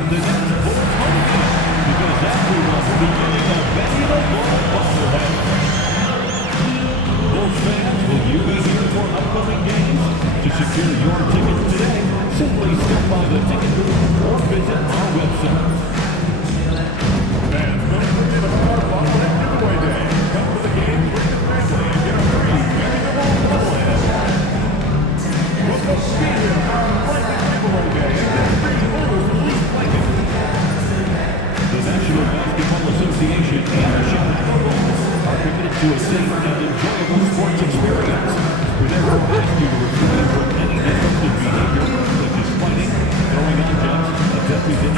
The next Bulls home game, because everyone will be getting a valuable bobblehead. Bulls fans, will you be here for upcoming games? To secure your tickets today, simply stop by the ticket booth or visit our website. Fans, don't forget about our bobblehead giveaway day. Come to the game, bring your family, and get a free valuable bobblehead. We'll go skiing on our blanket giveaway day and get a free Bulls fleece blanket. The National Basketball Association and the Chicago Bulls are committed to a safe and enjoyable sports experience. We therefore ask you to refrain from any disruptive behavior, such as fighting, throwing objects, attempting to...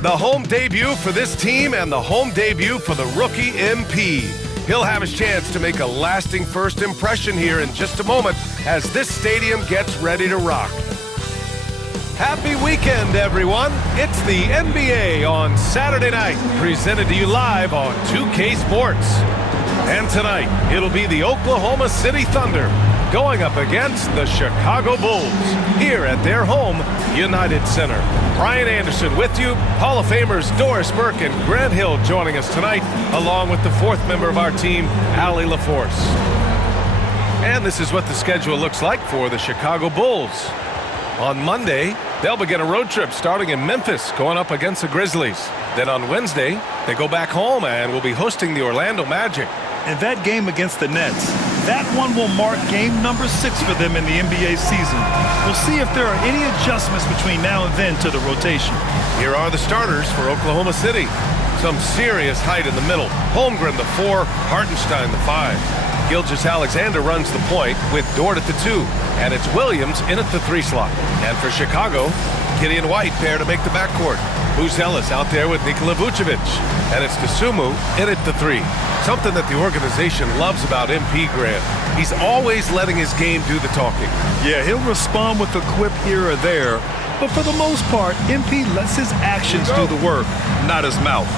The home debut for this team and the home debut for the rookie MP. He'll have his chance to make a lasting first impression here in just a moment as this stadium gets ready to rock. Happy weekend, everyone. It's the NBA on Saturday night, presented to you live on 2K Sports. And tonight, it'll be the Oklahoma City Thunder going up against the Chicago Bulls here at their home, United Center. Brian Anderson with you, Hall of Famers Doris Burke and Grant Hill joining us tonight, along with the fourth member of our team, Allie LaForce. And this is what the schedule looks like for the Chicago Bulls. On Monday, they'll begin a road trip starting in Memphis, going up against the Grizzlies. Then on Wednesday, they go back home and will be hosting the Orlando Magic. And that game against the Nets, that one will mark game number 6 for them in the NBA season. We'll see if there are any adjustments between now and then to the rotation. Here are the starters for Oklahoma City. Some serious height in the middle. Holmgren the 4, Hartenstein the 5. Gilgeous-Alexander runs the point with Dort at the 2. And it's Williams in at the 3 slot. And for Chicago, Gideon White pair to make the backcourt. Buzelis out there with Nikola Vucevic. And it's Dosunmu in at the 3. Something that the organization loves about MP, Grant. He's always letting his game do the talking. Yeah, he'll respond with a quip here or there. But for the most part, MP lets his actions do the work, not his mouth.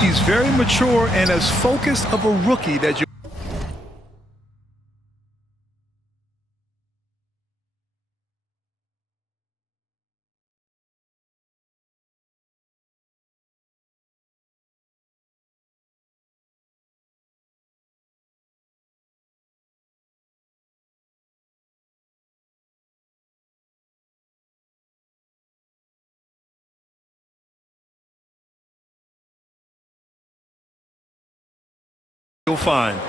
He's very mature and as focused of a rookie that you will find.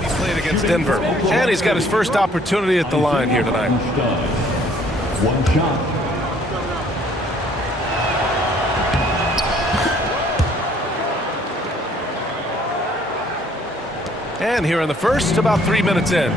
He's playing against Denver, and he's got his first opportunity at the line here tonight. One shot. And here in the first, about 3 minutes in.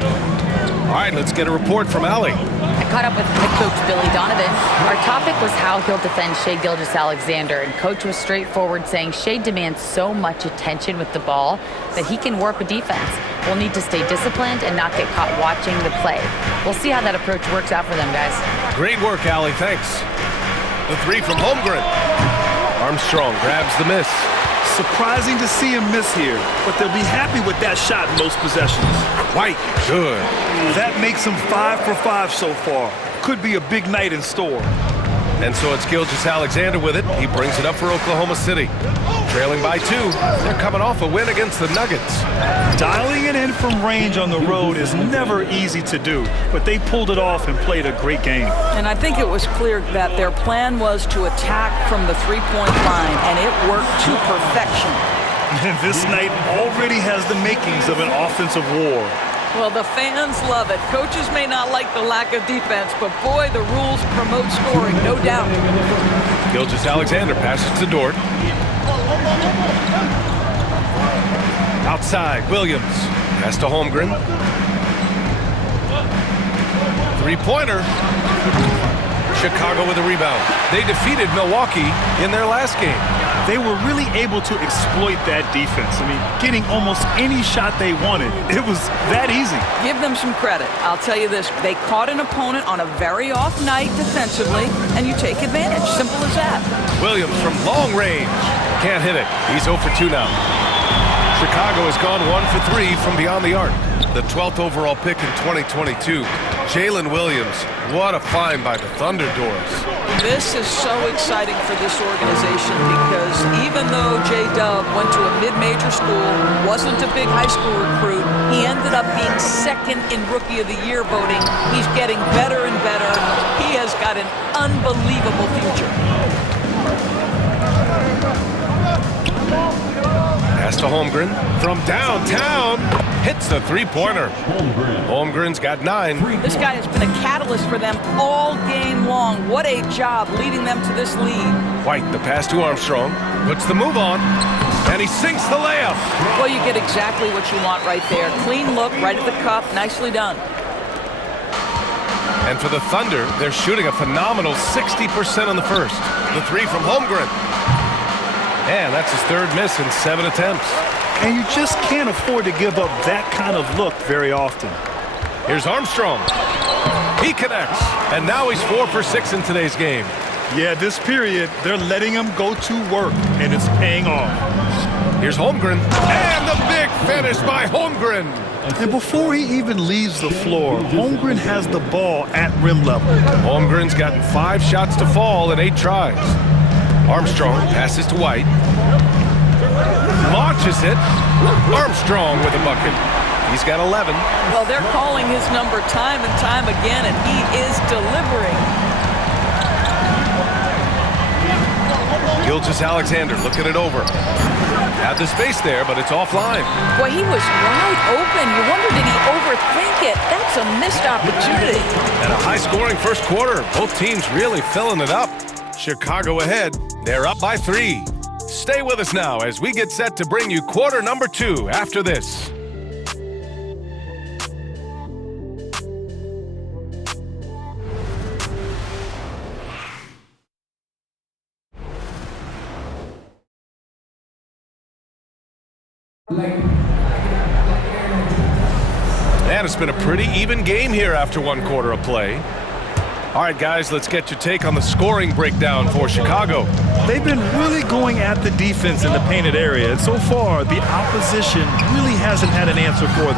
All right, let's get a report from Allie. I caught up with head coach Billy Donovan. Our topic was how he'll defend Shai Gilgeous-Alexander, and coach was straightforward, saying Shai demands so much attention with the ball that he can work with defense. We'll need to stay disciplined and not get caught watching the play. We'll see how that approach works out for them, guys. Great work, Allie, thanks. The 3 from Holmgren. Armstrong grabs the miss. Surprising to see him miss here, but they'll be happy with that shot in most possessions. White, good. That makes him 5 for 5 so far. Could be a big night in store. And so it's Gilgeous-Alexander with it. He brings it up for Oklahoma City. Trailing by 2. They're coming off a win against the Nuggets. Dialing it in from range on the road is never easy to do, but they pulled it off and played a great game. And I think it was clear that their plan was to attack from the three-point line, and it worked to perfection. And this night already has the makings of an offensive war. Well, the fans love it. Coaches may not like the lack of defense, but boy, the rules promote scoring, no doubt. Gilgeous-Alexander passes to Dort. Outside, Williams. Pass to Holmgren. Three-pointer. Chicago with a rebound. They defeated Milwaukee in their last game. They were really able to exploit that defense. I mean, getting almost any shot they wanted. It was that easy. Give them some credit. I'll tell you this, they caught an opponent on a very off night defensively, and you take advantage. Simple as that. Williams from long range. Can't hit it. He's 0 for 2 now. Chicago has gone 1 for 3 from beyond the arc. The 12th overall pick in 2022, Jalen Williams. What a find by the Thunder, Doris. This is so exciting for this organization because even though J-Dub went to a mid-major school, wasn't a big high school recruit, he ended up being second in Rookie of the Year voting. He's getting better and better. He has got an unbelievable future. Pass to Holmgren from downtown. Hits the three-pointer. Holmgren's got 9. This guy has been a catalyst for them all game long. What a job leading them to this lead. White, the pass to Armstrong. Puts the move on. And he sinks the layup. Well, you get exactly what you want right there. Clean look, right at the cup. Nicely done. And for the Thunder, they're shooting a phenomenal 60% on the first. The 3 from Holmgren. And that's his 3rd miss in 7 attempts. And you just can't afford to give up that kind of look very often. Here's Armstrong. He connects. And now he's 4 for 6 in today's game. Yeah, this period, they're letting him go to work, and it's paying off. Here's Holmgren. And the big finish by Holmgren. And before he even leaves the floor, Holmgren has the ball at rim level. Holmgren's gotten 5 shots to fall in 8 tries. Armstrong passes to White. Launches it. Armstrong with a bucket. He's got 11. Well, they're calling his number time and time again, and he is delivering. Gilgeous-Alexander looking it over. Had the space there, but it's offline. Boy, he was wide open. You wonder, did he overthink it? That's a missed opportunity. And a high-scoring first quarter. Both teams really filling it up. Chicago ahead. They're up by 3. Stay with us now as we get set to bring you quarter number 2 after this. And it's been a pretty even game here after 1 quarter of play. All right, guys, let's get your take on the scoring breakdown for Chicago. They've been really going at the defense in the painted area, and so far, the opposition really hasn't had an answer for them.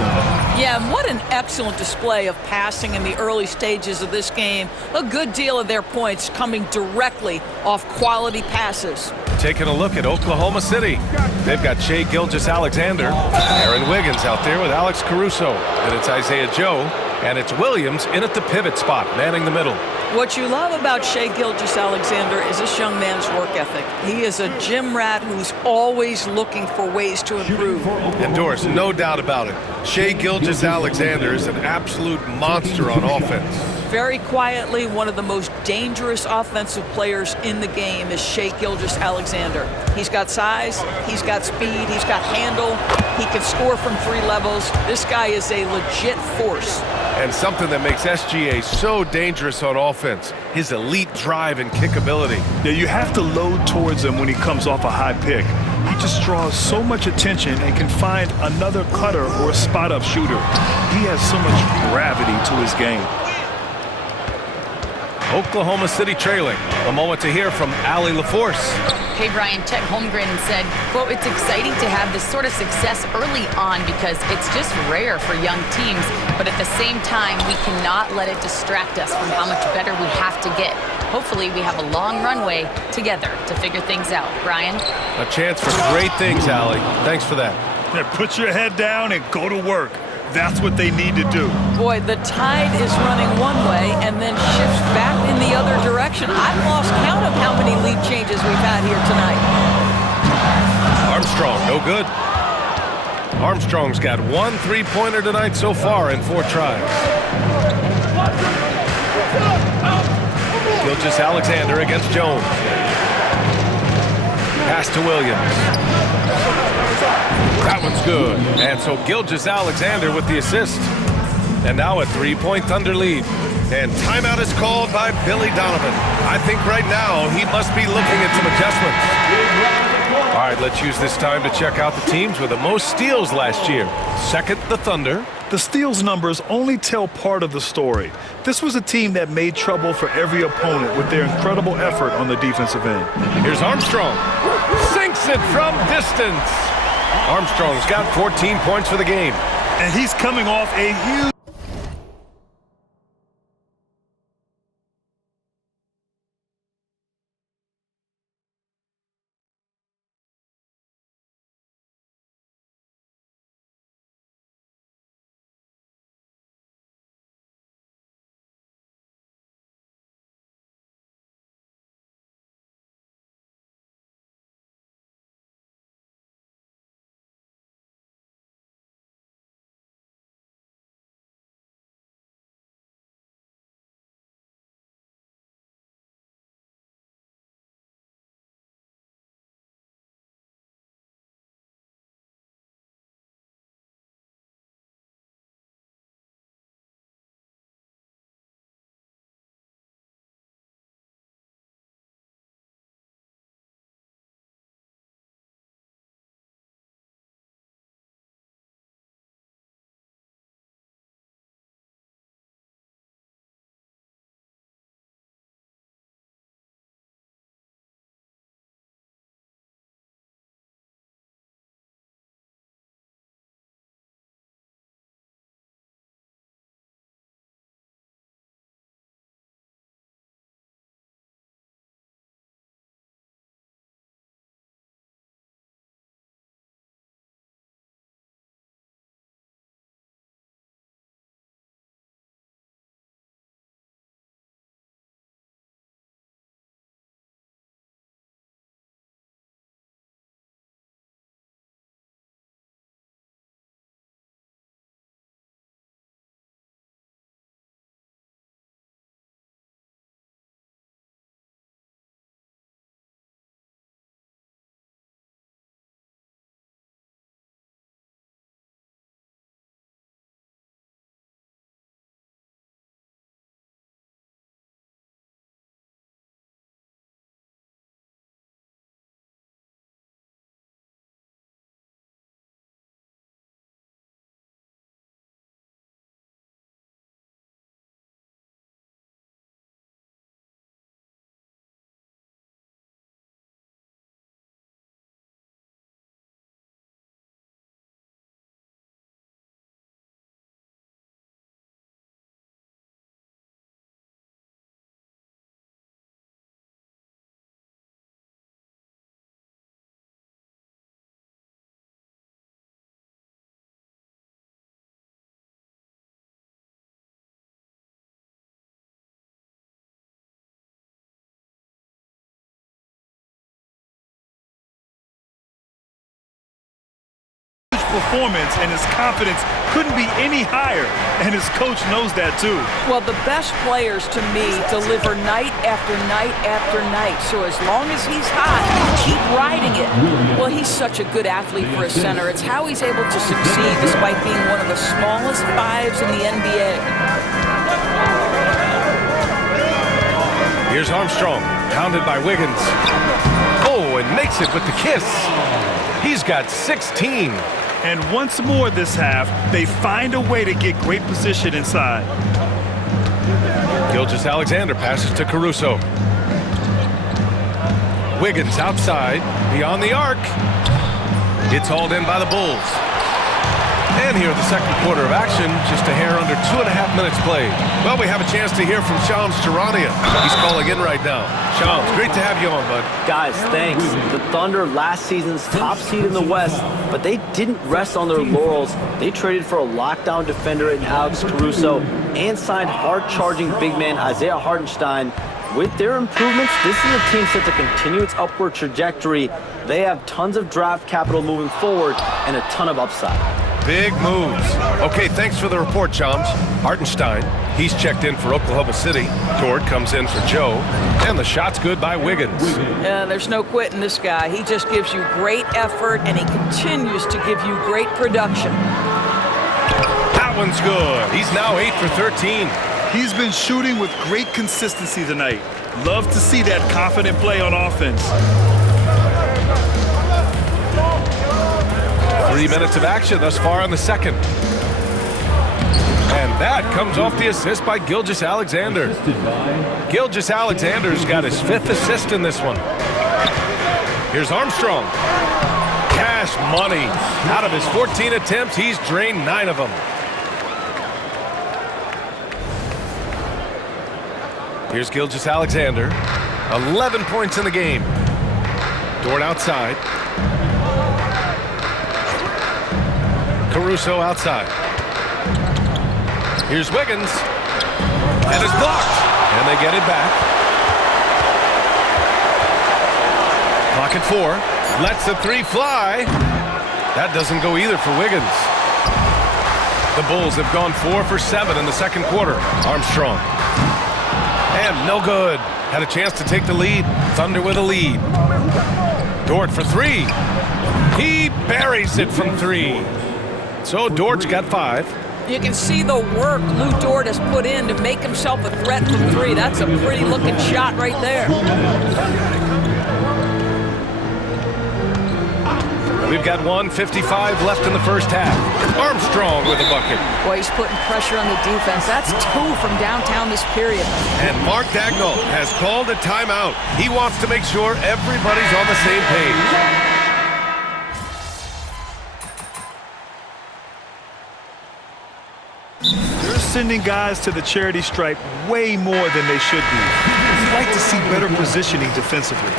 Yeah, and what an excellent display of passing in the early stages of this game. A good deal of their points coming directly off quality passes. Taking a look at Oklahoma City. They've got Shai Gilgeous-Alexander, Aaron Wiggins out there with Alex Caruso. Then it's Isaiah Joe, and it's Williams in at the pivot spot, manning the middle. What you love about Shai Gilgeous-Alexander is this young man's work ethic. He is a gym rat who's always looking for ways to improve. And Doris, no doubt about it, Shai Gilgeous-Alexander is an absolute monster on offense. Very quietly, one of the most dangerous offensive players in the game is Shai Gilgeous-Alexander. He's got size, he's got speed, he's got handle, he can score from 3 levels. This guy is a legit force. And something that makes SGA so dangerous on offense, his elite drive and kick ability. Yeah, you have to load towards him when he comes off a high pick. He just draws so much attention and can find another cutter or a spot-up shooter. He has so much gravity to his game. Oklahoma City trailing. A moment to hear from Allie LaForce. Hey, Brian, Chet Holmgren said, quote, "It's exciting to have this sort of success early on because it's just rare for young teams. But at the same time, we cannot let it distract us from how much better we have to get. Hopefully, we have a long runway together to figure things out." Brian? A chance for great things, Allie. Thanks for that. Yeah, put your head down and go to work. That's what they need to do. Boy, the tide is running one way and then shifts back in the other direction. I've lost count of how many lead changes we've had here tonight. Armstrong, no good. Armstrong's got 1 3-pointer tonight so far in 4 tries. Gilgeous-Alexander against Jones. Pass to Williams. That one's good. And so Gilgeous-Alexander with the assist. And now a 3-point Thunder lead. And timeout is called by Billy Donovan. I think right now he must be looking at some adjustments. All right, let's use this time to check out the teams with the most steals last year. Second, the Thunder. The steals numbers only tell part of the story. This was a team that made trouble for every opponent with their incredible effort on the defensive end. Here's Armstrong. Sinks it from distance. Armstrong's got 14 points for the game. And he's coming off a huge... performance, and his confidence couldn't be any higher, and his coach knows that too. Well, the best players to me deliver night after night after night, so as long as he's hot, keep riding it. Well, he's such a good athlete for a center. It's how he's able to succeed despite being one of the smallest fives in the NBA. Here's Armstrong, pounded by Wiggins. Oh, and makes it with the kiss. He's got 16. And once more this half, they find a way to get great position inside. Gilgeous-Alexander passes to Caruso. Wiggins outside, beyond the arc. It's hauled in by the Bulls. And here the second quarter of action, just a hair under 2.5 minutes played. Well, we have a chance to hear from Shams Charania. He's calling in right now. Shams, great to have you on, bud. Guys, thanks. The Thunder, last season's top seed in the West, but they didn't rest on their laurels. They traded for a lockdown defender in Alex Caruso and signed hard-charging big man Isaiah Hartenstein. With their improvements, this is a team set to continue its upward trajectory. They have tons of draft capital moving forward and a ton of upside. Big moves. Okay, thanks for the report, Shams. Hartenstein, he's checked in for Oklahoma City. Dort comes in for Joe. And the shot's good by Wiggins. Yeah, there's no quitting this guy. He just gives you great effort, and he continues to give you great production. That one's good. He's now 8 for 13. He's been shooting with great consistency tonight. Love to see that confident play on offense. 3 minutes of action thus far in the second. And that comes off the assist by Gilgeous-Alexander. Gilgeous-Alexander's got his 5th assist in this one. Here's Armstrong. Cash cash money. Out of his 14 attempts, he's drained 9 of them. Here's Gilgeous-Alexander. 11 points in the game. Dort outside. Caruso outside. Here's Wiggins. And it's blocked. And they get it back. Clock at 4. Lets the 3 fly. That doesn't go either for Wiggins. The Bulls have gone 4 for 7 in the second quarter. Armstrong. And no good. Had a chance to take the lead. Thunder with a lead. Dort for 3. He buries it from 3. So Dort's got 5. You can see the work Lou Dort has put in to make himself a threat from 3. That's a pretty looking shot right there. We've got 1:55 left in the first half. Armstrong with a bucket. Boy, he's putting pressure on the defense. That's 2 from downtown this period. And Mark Dagnall has called a timeout. He wants to make sure everybody's on the same page. They're sending guys to the charity stripe way more than they should be. I'd like to see better positioning defensively.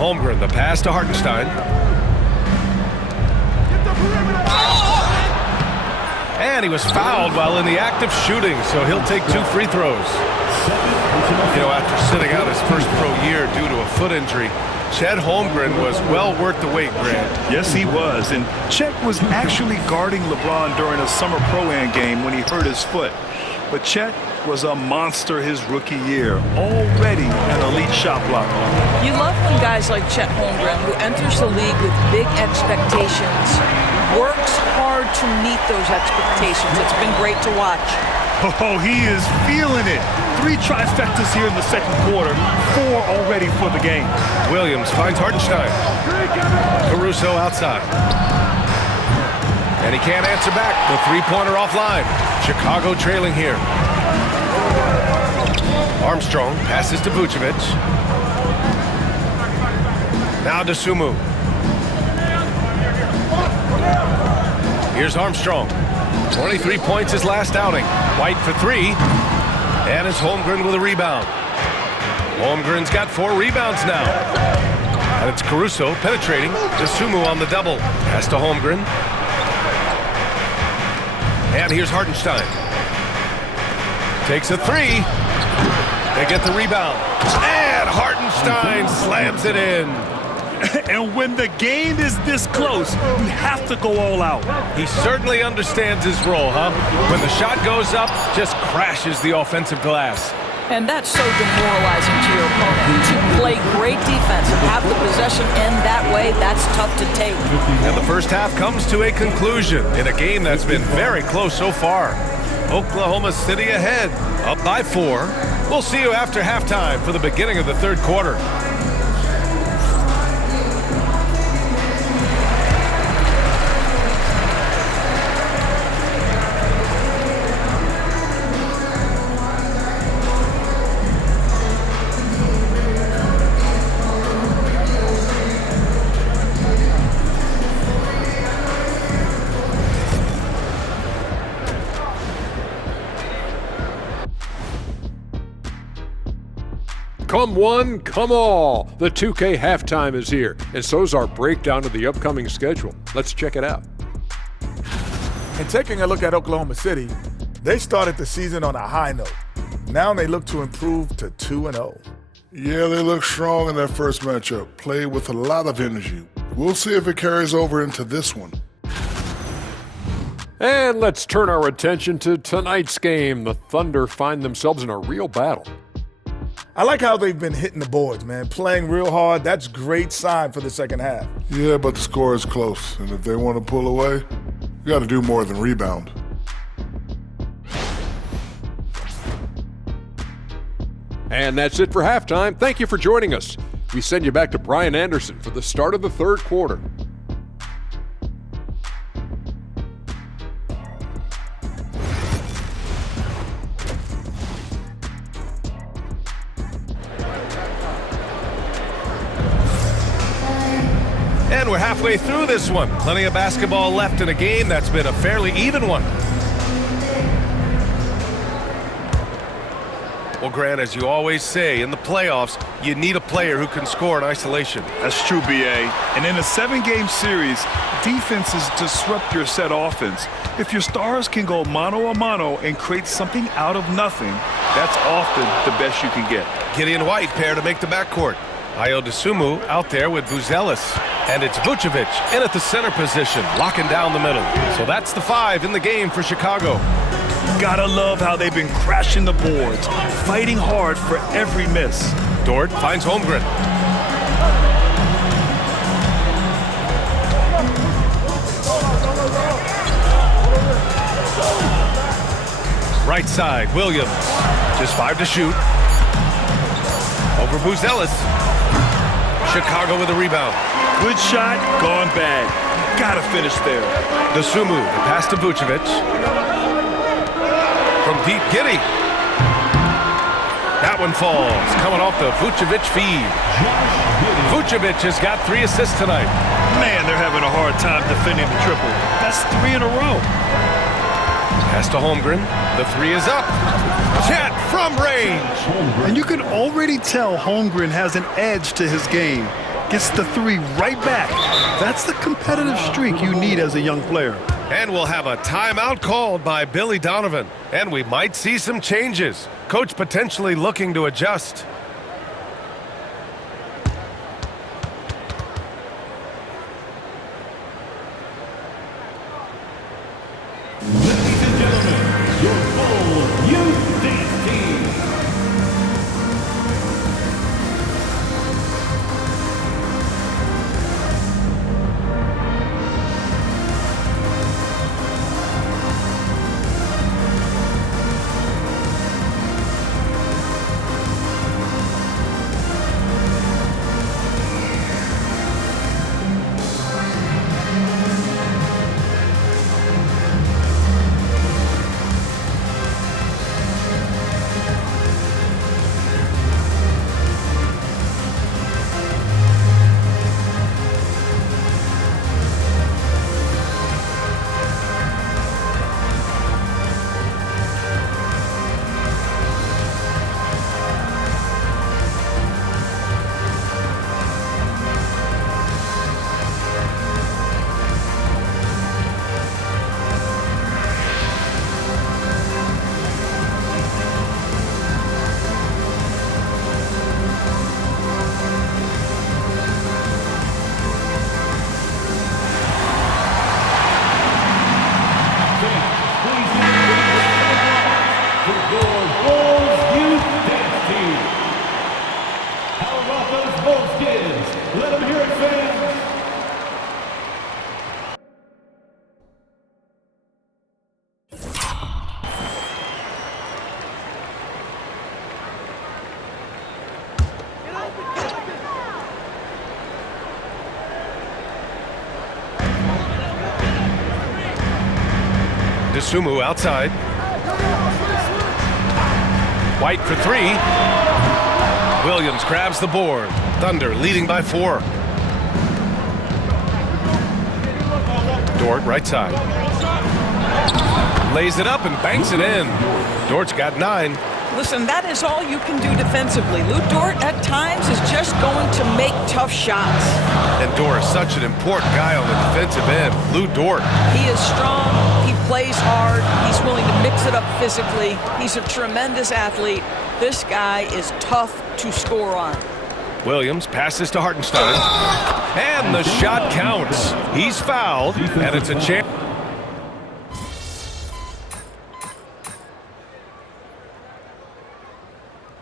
Holmgren, the pass to Hartenstein. And he was fouled while in the act of shooting, so he'll take 2 free throws. You know, after sitting out his first pro year due to a foot injury, Chet Holmgren was well worth the wait, Grant. Yes, he was. And Chet was actually guarding LeBron during a summer pro-am game when he hurt his foot. But Chet was a monster his rookie year, already an elite shot blocker. You love when guys like Chet Holmgren, who enters the league with big expectations, works hard to meet those expectations. It's been great to watch. Oh, he is feeling it. 3 trifectas here in the second quarter, 4 already for the game. Williams finds Hartenstein. Caruso outside. And he can't answer back. The 3-pointer offline. Chicago trailing here. Armstrong passes to Vucevic. Now to Sumu. Here's Armstrong. 23 points his last outing. White for 3. And it's Holmgren with a rebound. Holmgren's got 4 rebounds now. And it's Caruso penetrating. To Sumu on the double. Pass to Holmgren. And here's Hartenstein. Takes a 3. They get the rebound. And Hartenstein slams it in. And when the game is this close, you have to go all out. He certainly understands his role, huh? When the shot goes up, just crashes the offensive glass. And that's so demoralizing to your opponent. To play great defense and have the possession end that way, that's tough to take. And the first half comes to a conclusion in a game that's been very close so far. Oklahoma City ahead, up by 4. We'll see you after halftime for the beginning of the third quarter. Come one, come all. The 2K halftime is here, and so's our breakdown of the upcoming schedule. Let's check it out. And taking a look at Oklahoma City, they started the season on a high note. Now they look to improve to 2-0. Yeah, they look strong in their first matchup, played with a lot of energy. We'll see if it carries over into this one. And let's turn our attention to tonight's game. The Thunder find themselves in a real battle. I like how they've been hitting the boards, man. Playing real hard, that's a great sign for the second half. Yeah, but the score is close, and if they want to pull away, you got to do more than rebound. And that's it for halftime. Thank you for joining us. We send you back to Brian Anderson for the start of the third quarter. And we're halfway through this one. Plenty of basketball left in a game that's been a fairly even one. Well, Grant, as you always say, in the playoffs, you need a player who can score in isolation. That's true, B.A. And in a 7-game series, defenses disrupt your set offense. If your stars can go mano-a-mano and create something out of nothing, that's often the best you can get. Gideon White pair to make the backcourt. Ayo Dosunmu out there with Buzelis. And it's Vucevic in at the center position, locking down the middle. So that's the 5 in the game for Chicago. Gotta love how they've been crashing the boards, fighting hard for every miss. Dort finds Holmgren. Right side, Williams. Just 5 to shoot. Over Buzelis. Chicago with a rebound. Good shot, gone bad. Gotta finish there. Dosunmu, the pass to Vucevic. From deep, Giddy. That one falls, coming off the Vucevic feed. Vucevic has got 3 assists tonight. Man, they're having a hard time defending the triple. That's 3 in a row. Pass to Holmgren. The 3 is up. Chet from range. And you can already tell Holmgren has an edge to his game. Gets the 3 right back. That's the competitive streak you need as a young player. And we'll have a timeout called by Billy Donovan. And we might see some changes. Coach potentially looking to adjust. Ladies and gentlemen, your full youth dance team. Let them hear it, fans. Dosunmu outside. White for 3. Williams grabs the board. Thunder leading by 4. Dort right side. Lays it up and banks it in. Dort's got 9. Listen, that is all you can do defensively. Lou Dort, at times, is just going to make tough shots. And Dort is such an important guy on the defensive end. Lou Dort. He is strong. He plays hard. He's willing to mix it up physically. He's a tremendous athlete. This guy is tough to score on. Williams passes to Hartenstein. And the shot counts. He's fouled, and it's a chance.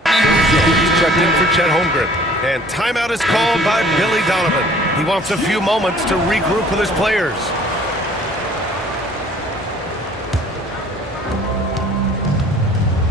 He's checked in for Chet Holmgren. And timeout is called by Billy Donovan. He wants a few moments to regroup with his players.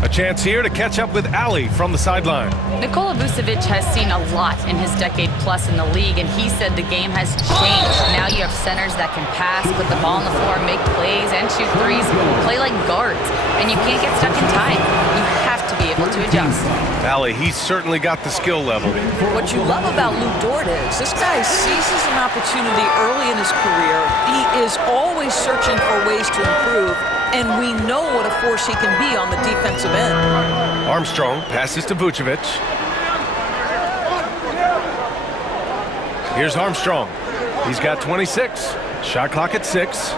A chance here to catch up with Ali from the sideline. Nikola Vucevic has seen a lot in his decade plus in the league, and he said the game has changed. Now you have centers that can pass, put the ball on the floor, make plays, and shoot threes, play like guards. And you can't get stuck in time. You have to be able to adjust. Allie, he's certainly got the skill level. What you love about Luke Dort is this guy seizes an opportunity early in his career. He is always searching for ways to improve, and we know what a force he can be on the defensive end. Armstrong passes to Vucevic. Here's Armstrong. He's got 26. Shot clock at 6.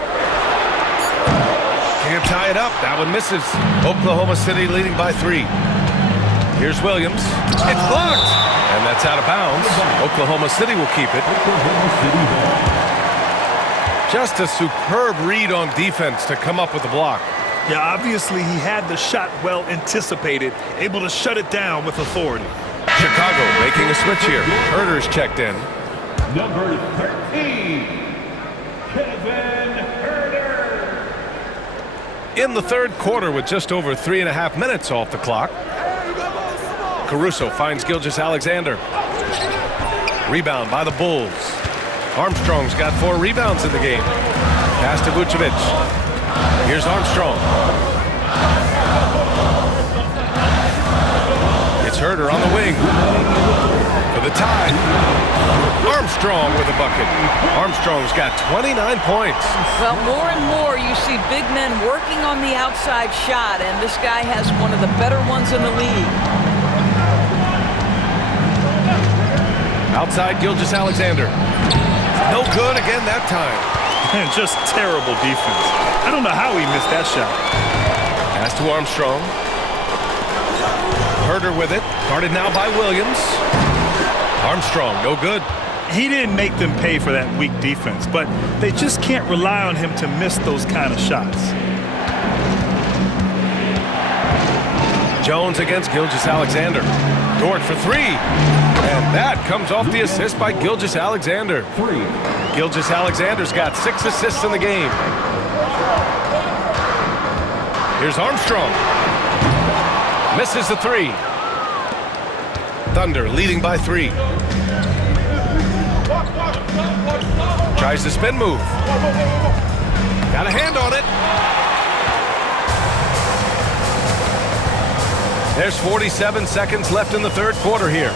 Can't tie it up. That one misses. Oklahoma City leading by 3. Here's Williams. It's blocked. And that's out of bounds. Oklahoma City will keep it. Just a superb read on defense to come up with the block. Yeah, obviously he had the shot well anticipated, able to shut it down with authority. Chicago making a switch here. Herder's checked in. Number 13, Kevin Herder. In the third quarter with just over 3.5 minutes off the clock. Caruso finds Gilgeous-Alexander. Rebound by the Bulls. Armstrong's got 4 rebounds in the game. Pass to Vucevic. Here's Armstrong. It's Herder on the wing. For the tie. Armstrong with a bucket. Armstrong's got 29 points. Well, more and more you see big men working on the outside shot, and this guy has one of the better ones in the league. Outside Gilgeous-Alexander. No good again that time. And just terrible defense. I don't know how he missed that shot. Pass to Armstrong. Herder with it. Guarded now by Williams. Armstrong, no good. He didn't make them pay for that weak defense, but they just can't rely on him to miss those kind of shots. Jones against Gilgeous-Alexander. Dort for 3. And that comes off the assist by Gilgeous-Alexander. Gilgeous-Alexander's got 6 assists in the game. Here's Armstrong. Misses the 3. Thunder leading by 3. Tries the spin move. Got a hand on it. There's 47 seconds left in the third quarter here.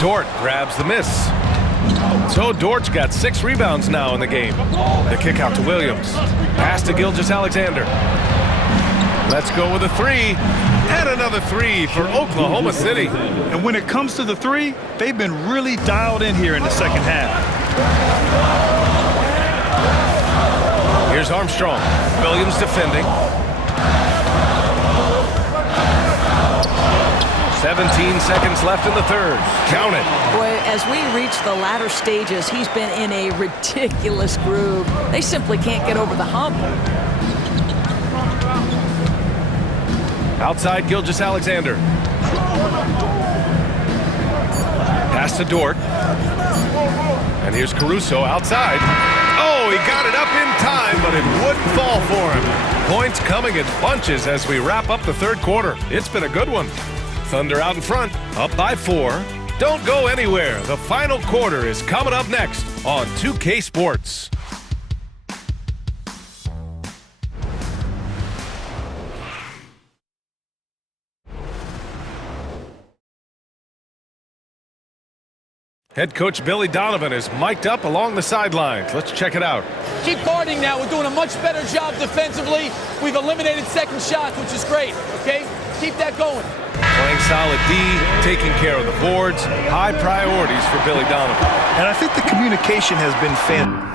Dort grabs the miss. So Dort's got 6 rebounds now in the game. The kick out to Williams. Pass to Gilgeous-Alexander. Let's go with a 3. And another 3 for Oklahoma City. And when it comes to the 3, they've been really dialed in here in the second half. Here's Armstrong. Williams defending. 17 seconds left in the third. Count it. Boy, as we reach the latter stages, he's been in a ridiculous groove. They simply can't get over the hump. Outside Gilgeous-Alexander. Pass to Dort. And here's Caruso outside. Oh, he got it up in time, but it wouldn't fall for him. Points coming in bunches as we wrap up the third quarter. It's been a good one. Thunder out in front, up by 4. Don't go anywhere. The final quarter is coming up next on 2K Sports. Head coach Billy Donovan is mic'd up along the sidelines. Let's check it out. Keep guarding now. We're doing a much better job defensively. We've eliminated second shots, which is great, okay? Keep that going. Playing solid D, taking care of the boards, high priorities for Billy Donovan. And I think the communication has been fantastic.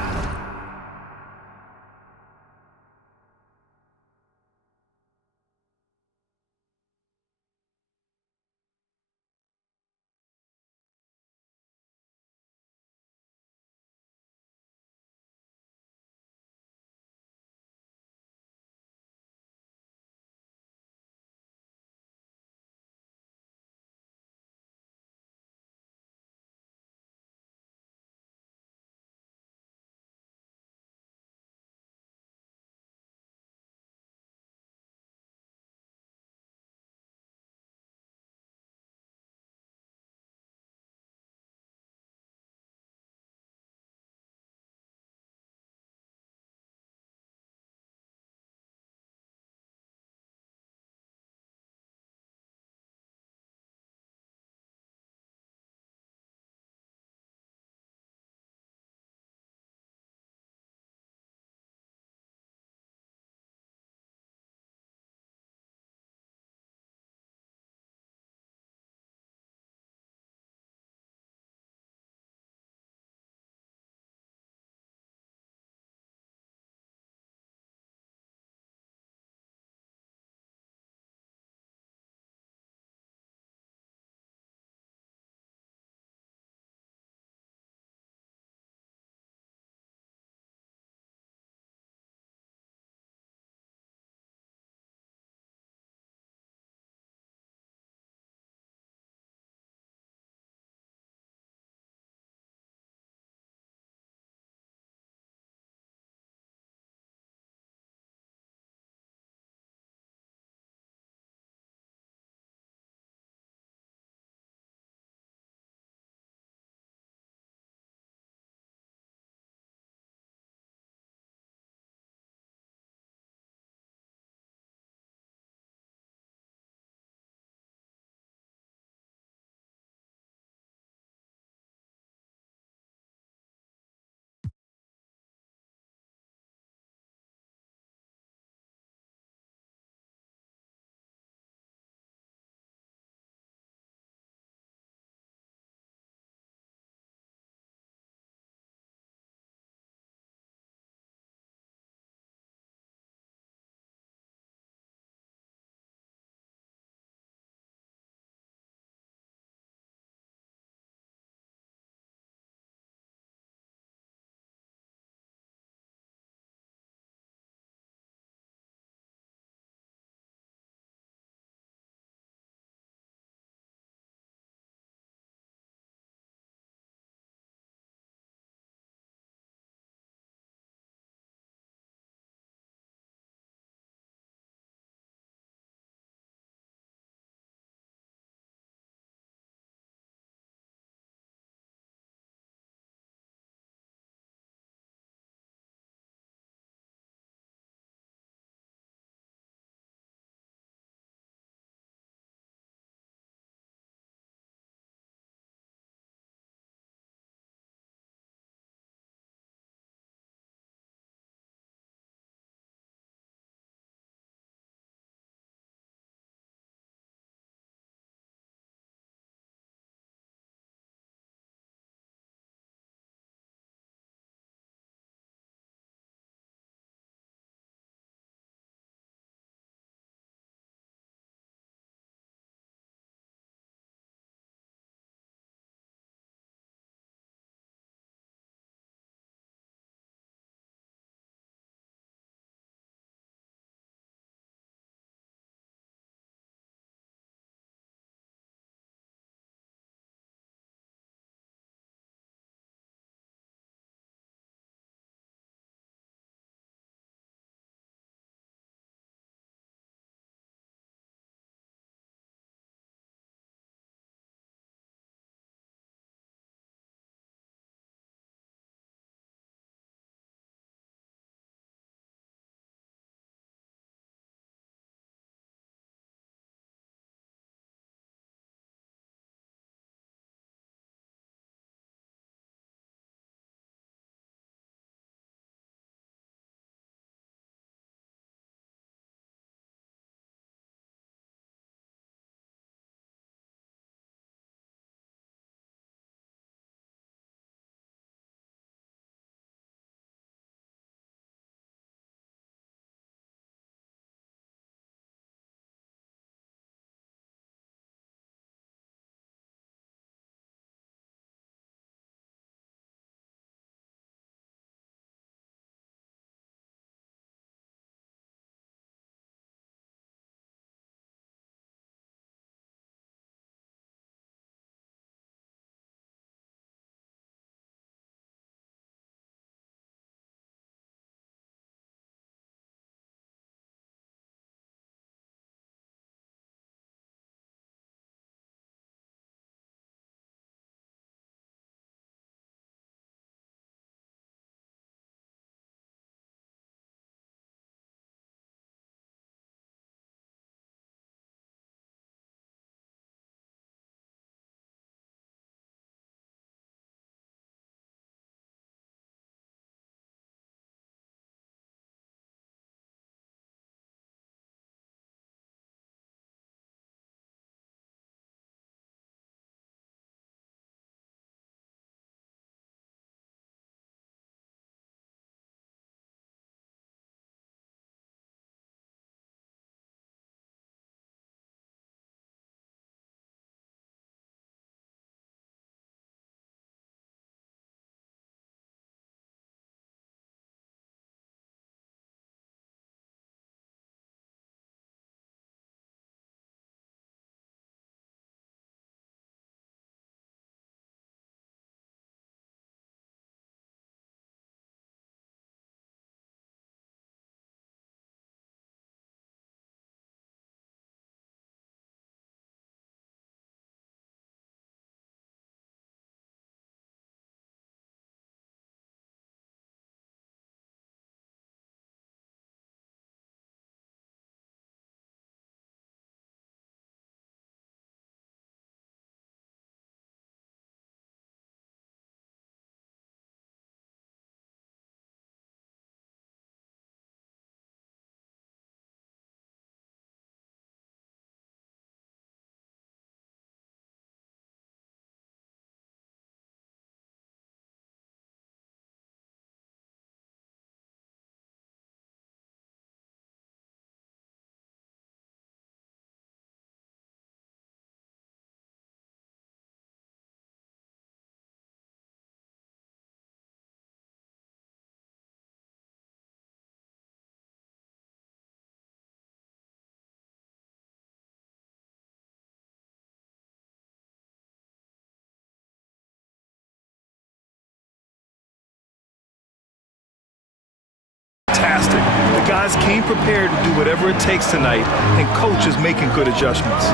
fantastic. The guys came prepared to do whatever it takes tonight, and coach is making good adjustments.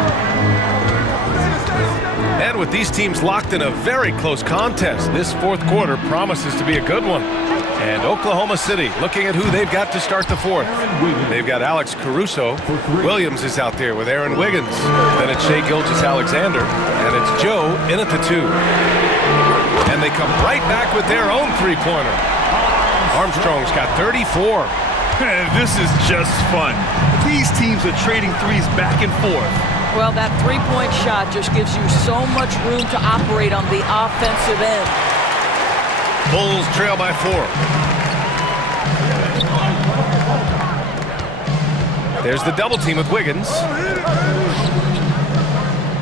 And with these teams locked in a very close contest, this fourth quarter promises to be a good one. And Oklahoma City looking at who they've got to start the fourth. They've got Alex Caruso. Williams is out there with Aaron Wiggins. Then it's Shai Gilgeous-Alexander. And it's Joe in at the 2. And they come right back with their own three-pointer. Armstrong's got 34. This is just fun. These teams are trading threes back and forth. Well, that three-point shot just gives you so much room to operate on the offensive end. Bulls trail by 4. There's the double team with Wiggins.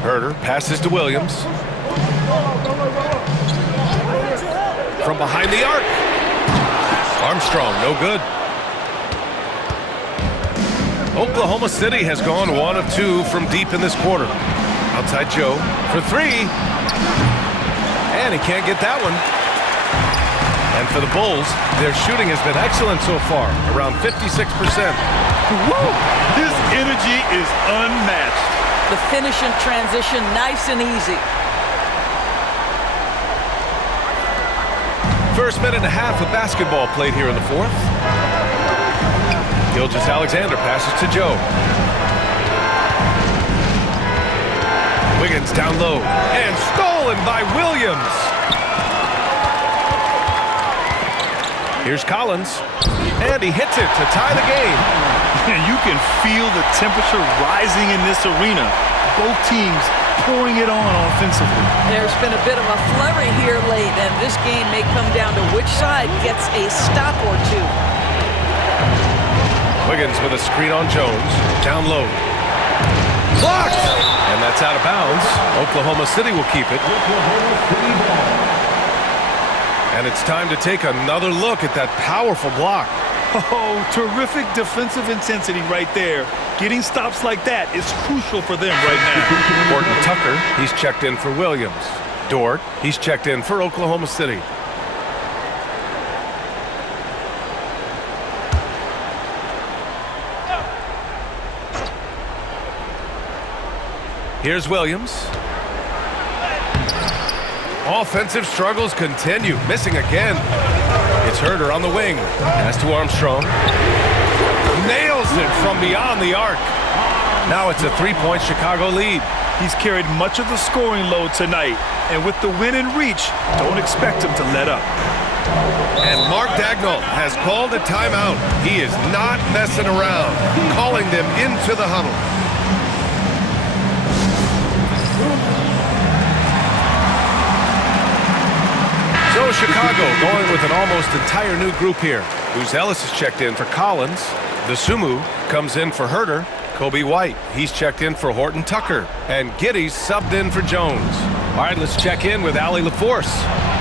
Herder passes to Williams. From behind the arc. Armstrong, no good. Oklahoma City has gone 1 of 2 from deep in this quarter. Outside Joe for 3. And he can't get that one. And for the Bulls, their shooting has been excellent so far, around 56%. Woo! This energy is unmatched. The finish and transition, nice and easy. First minute and a half of basketball played here in the fourth. Gilgeous-Alexander passes to Joe. Wiggins down low and stolen by Williams. Here's Collins, and he hits it to tie the game. You can feel the temperature rising in this arena. Both teams pouring it on offensively. There's been a bit of a flurry here late, and this game may come down to which side gets a stop or two. Wiggins with a screen on Jones, down low. Blocked! And that's out of bounds. Oklahoma City will keep it. And it's time to take another look at that powerful block. Oh, terrific defensive intensity right there. Getting stops like that is crucial for them right now. Horton Tucker, he's checked in for Williams. Dort, he's checked in for Oklahoma City. Here's Williams. Offensive struggles continue, missing again. It's Herder on the wing. Pass to Armstrong. Nails it from beyond the arc. Now it's a three-point Chicago lead. He's carried much of the scoring load tonight, and with the win in reach, don't expect him to let up. And Mark Dagnall has called a timeout. He is not messing around, calling them into the huddle. So Chicago going with an almost entire new group here. Booz Ellis is checked in for Collins. The Sumu comes in for Herder. Kobe White, he's checked in for Horton Tucker. And Giddey's subbed in for Jones. All right, let's check in with Allie LaForce.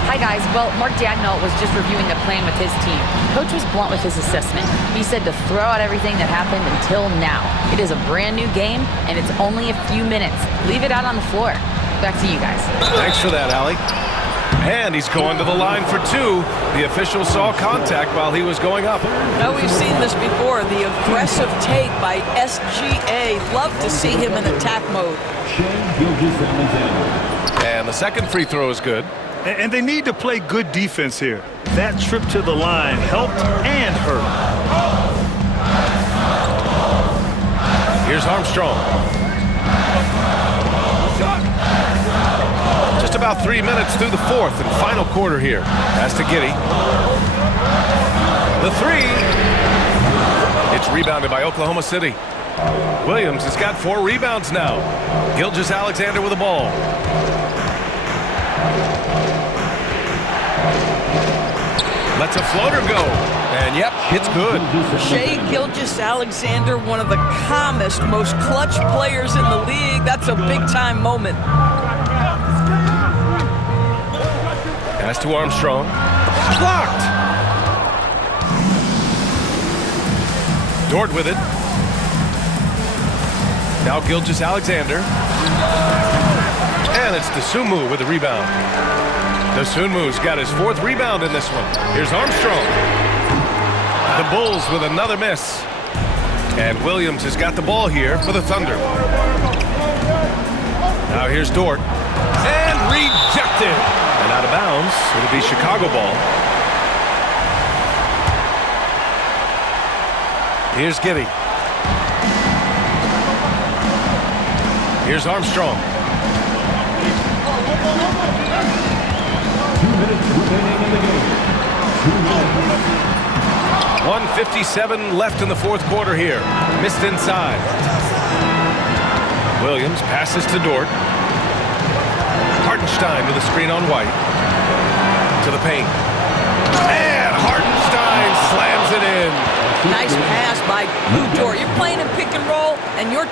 Hi, guys. Well, Mark Dagnall was just reviewing the plan with his team. Coach was blunt with his assessment. He said to throw out everything that happened until now. It is a brand new game, and it's only a few minutes. Leave it out on the floor. Back to you guys. Thanks for that, Allie. And he's going to the line for 2. The official saw contact while he was going up. Now, we've seen this before, the aggressive take by SGA. Love to see him in attack mode. And the second free throw is good. And they need to play good defense here. That trip to the line helped and hurt. Here's Armstrong. Just about 3 minutes through the fourth and final quarter here. Pass to Giddey. The 3. It's rebounded by Oklahoma City. Williams has got 4 rebounds now. Gilgeous-Alexander with the ball. Lets a floater go. And yep, it's good. Shai Gilgeous-Alexander, one of the calmest, most clutch players in the league. That's a big-time moment. Pass to Armstrong. Blocked! Dort with it. Now Gilgeous-Alexander. And it's Dosunmu with the rebound. Dosunmu's got his 4th rebound in this one. Here's Armstrong. The Bulls with another miss. And Williams has got the ball here for the Thunder. Now here's Dort. And rejected. And out of bounds. It'll be Chicago ball. Here's Giddey. Here's Armstrong. 1:57 left in the fourth quarter here. Missed inside. Williams passes to Dort. Hartenstein with a screen on White. To the paint. And Hartenstein slams it in. Nice pass by Lou Dort. You're playing in pick and roll, and you're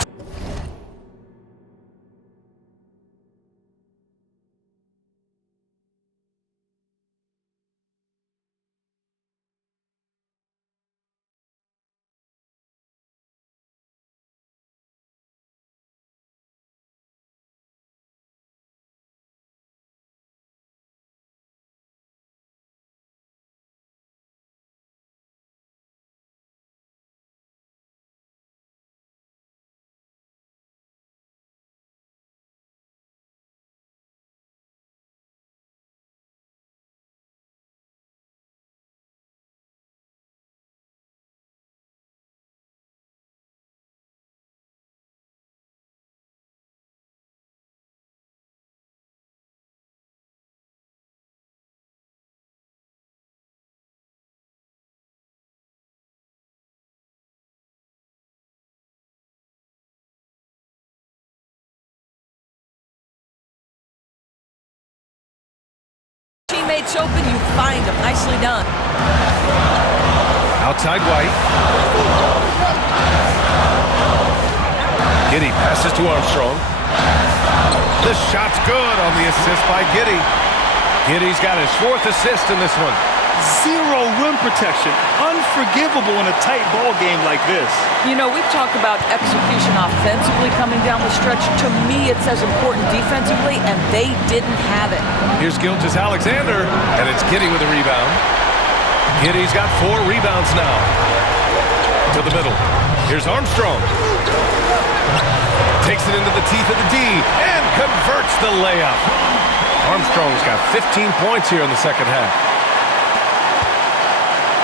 teammates open, you find them. Nicely done. Outside White. Giddey passes to Armstrong. The shot's good on the assist by Giddey. Giddey's got his fourth assist in this one. Zero rim protection. Unforgivable in a tight ball game like this. You know, we've talked about execution offensively coming down the stretch. To me, it's as important defensively, and they didn't have it. Here's Gilgeous-Alexander, and it's Giddey with a rebound. Giddey's got 4 rebounds now. To the middle. Here's Armstrong. Takes it into the teeth of the D, and converts the layup. Armstrong's got 15 points here in the second half.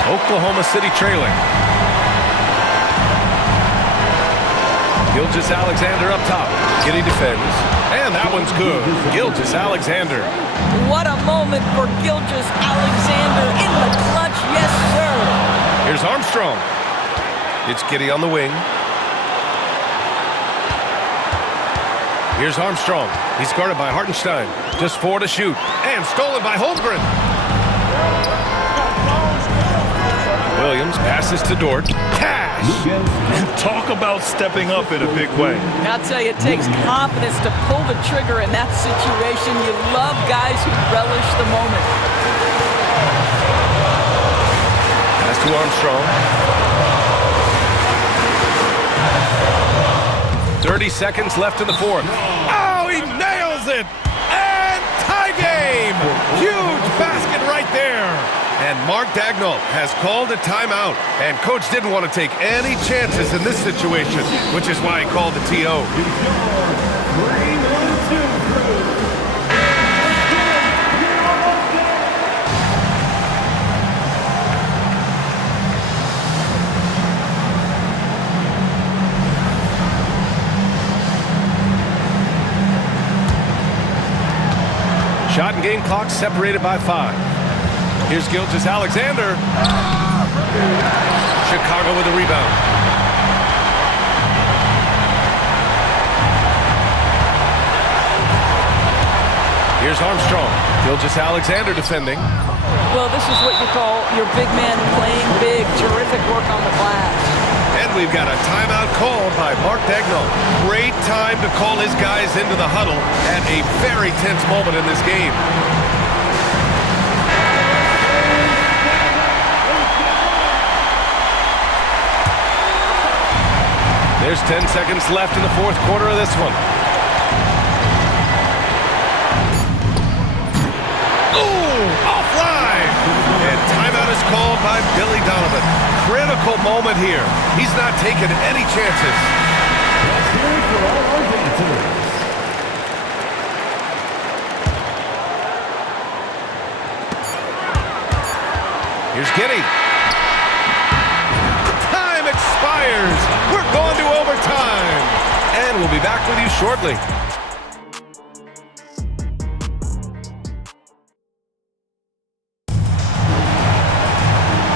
Oklahoma City trailing. Gilgeous-Alexander up top. Giddey defends. And that one's good. Gilgeous-Alexander. What a moment for Gilgeous-Alexander in the clutch. Yes, sir. Here's Armstrong. It's Giddey on the wing. Here's Armstrong. He's guarded by Hartenstein. Just 4 to shoot. And stolen by Holmgren. Williams passes to Dort. Cash! Talk about stepping up in a big way. I'll tell you, it takes confidence to pull the trigger in that situation. You love guys who relish the moment. Pass to Armstrong. 30 seconds left in the fourth. Oh, he nails it! And tie game! Huge basket right there! And Mark Daigneault has called a timeout. And Coach didn't want to take any chances in this situation, which is why he called the TO. Shot and game clock separated by 5. Here's Gilgeous-Alexander. Chicago with a rebound. Here's Armstrong. Gilgeous-Alexander defending. Well, this is what you call your big man playing big. Terrific work on the glass. And we've got a timeout called by Mark Daigneault. Great time to call his guys into the huddle at a very tense moment in this game. There's 10 seconds left in the fourth quarter of this one. Ooh, offline! And timeout is called by Billy Donovan. critical moment here. He's not taking any chances. Let's hear it for all our dancers. Here's Giddy. Time expires. We're going to overtime. And we'll be back with you shortly.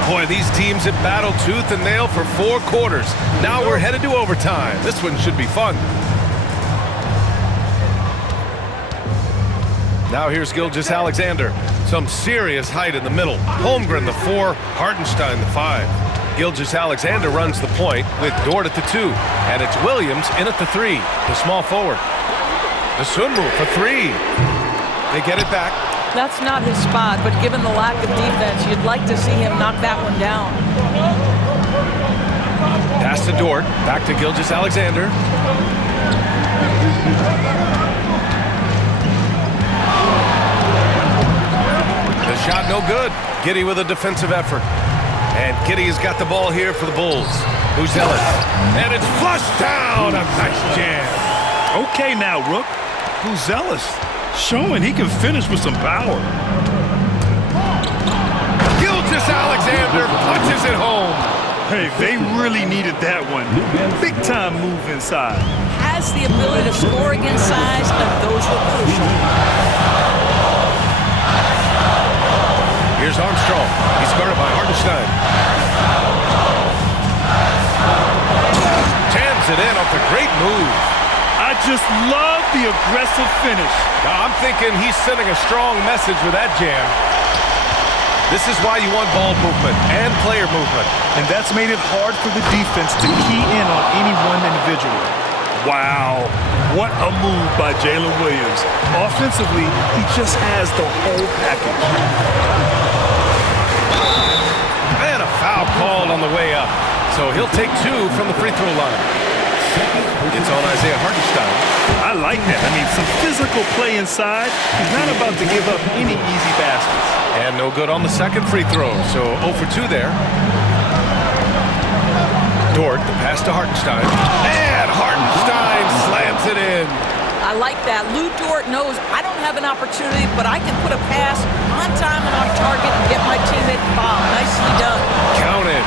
Boy, these teams have battled tooth and nail for 4 quarters. Now we're headed to overtime. This one should be fun. Now here's Gilgeous-Alexander. Some serious height in the middle. Holmgren, the 4, Hartenstein, the 5. Gilgeous-Alexander runs the point with Dort at the 2. And it's Williams in at the 3, the small forward. The Sunmu for 3. They get it back. That's not his spot, but given the lack of defense, you'd like to see him knock that one down. Pass to Dort. Back to Gilgeous-Alexander. The shot no good. Giddy with a defensive effort. And Giddy has got the ball here for the Bulls. Uzelis. And it's flushed down. A nice jam. Okay now, Rook. Uzelis showing he can finish with some power. Gilgeous-Alexander punches it home. Hey, they really needed that one. Big time move inside. Has the ability to score against size, and those were crucial. Here's Armstrong. He's guarded by Hartenstein. Jams it in off the great move. I just love the aggressive finish. Now, I'm thinking he's sending a strong message with that jam. This is why you want ball movement and player movement. And that's made it hard for the defense to key in on any one individual. Wow, what a move by Jalen Williams. Offensively, he just has the whole package. And a foul called on the way up. So he'll take 2 from the free throw line. It's on Isaiah Hartenstein. I like that. I mean, some physical play inside. He's not about to give up any easy baskets. And no good on the second free throw, so 0 for 2 there. Dort, the pass to Hartenstein. And Hartenstein slams it in. I like that. Lou Dort knows I don't have an opportunity, but I can put a pass on time and on target and get my teammate involved. Nicely done. Counted.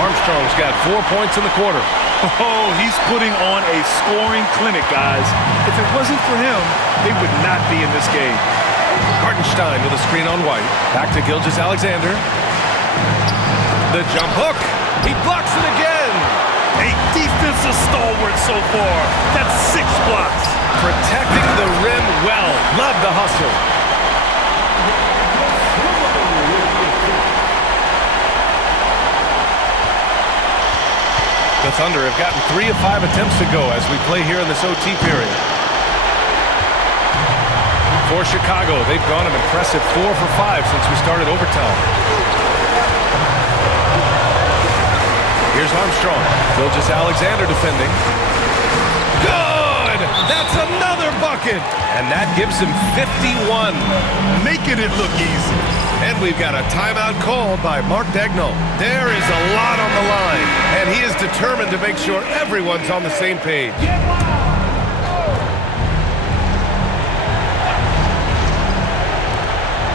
Armstrong's got 4 points in the quarter. Oh, he's putting on a scoring clinic, guys. If it wasn't for him, they would not be in this game. Hartenstein with a screen on White. Back to Gilgeous-Alexander. The jump hook. He blocks it again. A defensive stalwart so far. That's 6 blocks. Protecting the rim well. Love the hustle. The Thunder have gotten 3 of 5 attempts to go as we play here in this OT period. For Chicago, they've gone an impressive 4 for 5 since we started overtime. Here's Armstrong. Gilgeous-Alexander defending. Good! That's another bucket! And that gives him 51. Making it look easy. And we've got a timeout called by Mark Daigneault. There is a lot on the line, and he is determined to make sure everyone's on the same page.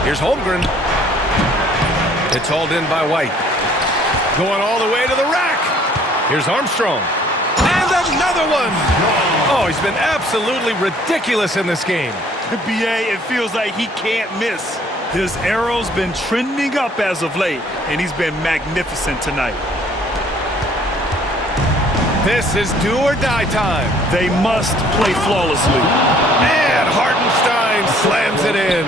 Here's Holmgren. It's hauled in by White. Going all the way to the rack. Here's Armstrong. And another one. Oh, he's been absolutely ridiculous in this game. BA, it feels like he can't miss. His arrow's been trending up as of late, and he's been magnificent tonight. This is do or die time. They must play flawlessly. And Hartenstein slams it in.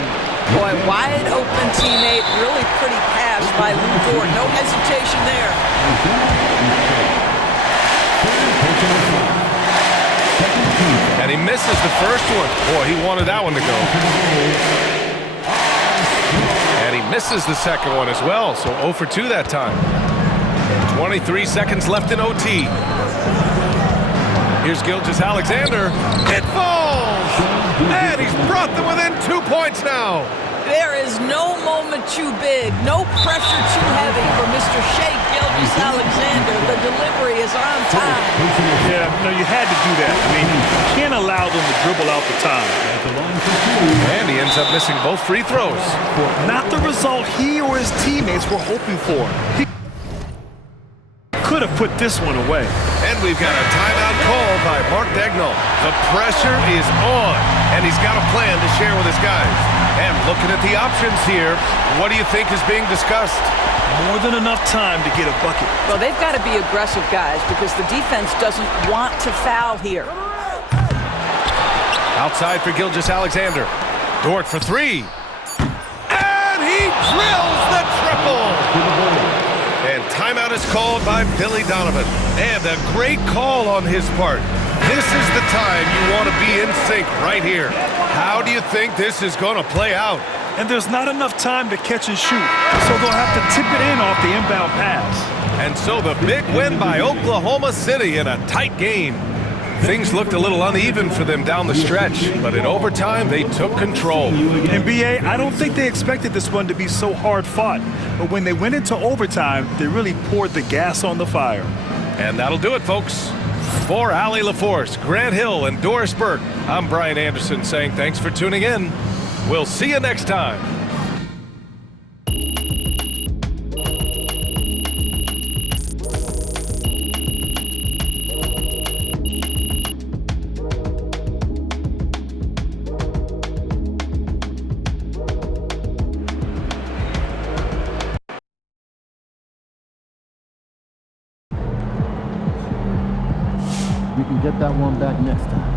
Boy, wide open teammate, really pretty pass by Lou Dort. No hesitation there. And he misses the first one. Boy, he wanted that one to go. And he misses the second one as well, so 0 for 2 that time. 23 seconds left in OT. Here's Gilgeous-Alexander. It falls! And he's brought them within 2 points now. There is no moment too big, no pressure too heavy for Mr. Shea Gilgeous-Alexander. The delivery is on time. Yeah, no, you had to do that. I mean, you can't allow them to dribble out the time. And he ends up missing both free throws. Not the result he or his teammates were hoping for. He could have put this one away. And we've got a timeout call by Mark Dagnall. The pressure is on, and he's got a plan to share with his guys. And looking at the options here, what do you think is being discussed? More than enough time to get a bucket. Well, they've got to be aggressive, guys, because the defense doesn't want to foul here. Outside for Gilgeous-Alexander. Dort for three. And he drills the triple. And timeout is called by Billy Donovan. And a great call on his part. This is the time you want to be in sync right here. How do you think this is going to play out? And there's not enough time to catch and shoot, so they'll have to tip it in off the inbound pass. And so the big win by Oklahoma City in a tight game. Things looked a little uneven for them down the stretch, but in overtime, they took control. And B.A., I don't think they expected this one to be so hard-fought, but when they went into overtime, they really poured the gas on the fire. And that'll do it, folks. For Allie LaForce, Grant Hill, and Doris Burke, I'm Brian Anderson saying thanks for tuning in. We'll see you next time. We can get that one back next time.